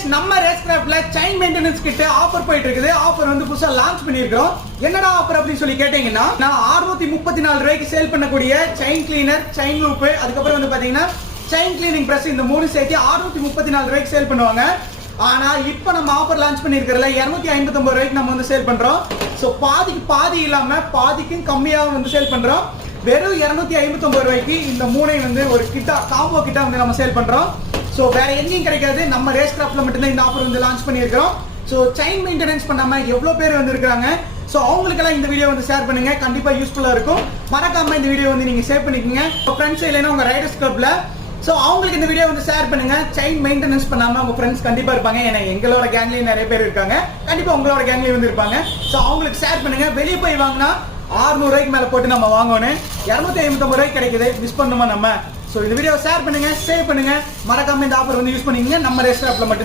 Guys நம்ம ரேஸ்கிராஃப்ட்ல chain maintenance கிட்ட offer போயிட்டு இருக்குது. ஆஃபர் வந்து புதுசா லான்ச் பண்ணிருக்கோம். என்னடா ஆஃபர் அப்படின்னு சொல்லி கேட்டீங்கன்னா, நான் 634 ரூபாய்க்கு சேல் பண்ணக்கூடிய செயின் கிளீனர், செயின் லூப், அதுக்கப்புறம் வந்து பாத்தீங்கன்னா செயின் கிளீனிங் பிரஸ், இந்த மூணு சேர்த்து 634 ரூபாய்க்கு சேல் பண்ணுவாங்க. ஆனா இப்ப நம்ம ஆஃபர் லான்ச் பண்ணிருக்கிறதுல 259 ரூபாய்க்கு நம்ம வந்து சேல் பண்றோம். சோ பாதிக்கு பாதி இல்லாம பாதிக்கும் கம்மியா வந்து சேல் பண்றோம். வெறும் 259 ரூபாய்க்கு இந்த மூணையும் வந்து ஒரு கிட்டா காம்போ கிட்டா வந்து நம்ம சேல் பண்றோம். சோ வேற எங்கேயும் கிடைக்காது, நம்ம ரேஸ்கிராஃப்ட்ல மட்டும் தான் இந்த ஆஃபர் வந்து லான்ச் பண்ணியிருக்கிறோம். சோ செயின் மெயின்டெனன்ஸ் பண்ணாம எவ்வளவு பேர் வந்து இருக்காங்க. சோ அவங்களுக்கெல்லாம் இந்த வீடியோ வந்து ஷேர் பண்ணுங்க, கண்டிப்பா யூஸ்ஃபுல்லா இருக்கும். மறக்காம இந்த வீடியோ வந்து நீங்க சேவ் பண்ணிக்கோங்க. ஃப்ரெண்ட்ஸ் இல்லைன்னா உங்க ரைடர்ஸ் கிளப்ல சோ அவங்களுக்கு இந்த வீடியோ வந்து ஷேர் பண்ணுங்க. செயின் மெயின்டெனன்ஸ் பண்ணாம உங்க ஃப்ரெண்ட்ஸ் கண்டிப்பா இருப்பாங்க. ஏன்னா எங்களோட கேங்லயும் நிறைய பேர் இருக்காங்க, கண்டிப்பா உங்களோட கேங்லயும் வந்து இருப்பாங்க. சோ அவங்களுக்கு ஷேர் பண்ணுங்க. வெளியே போய் வாங்கினா 600 ரூபாய்க்கு மேல போட்டு நம்ம வாங்கணும், 259 ரூபாய்க்கு கிடைக்குது. மிஸ் பண்ணுமா நம்ம? சோ இந்த வீடியோ ஷேர் பண்ணுங்க, சேவ் பண்ணுங்க. மறக்காம இந்த ஆஃபர் வந்து யூஸ் பண்ணிக்கங்க. நம்ம ரேஸ்கிராஃப்ட்ல மட்டும்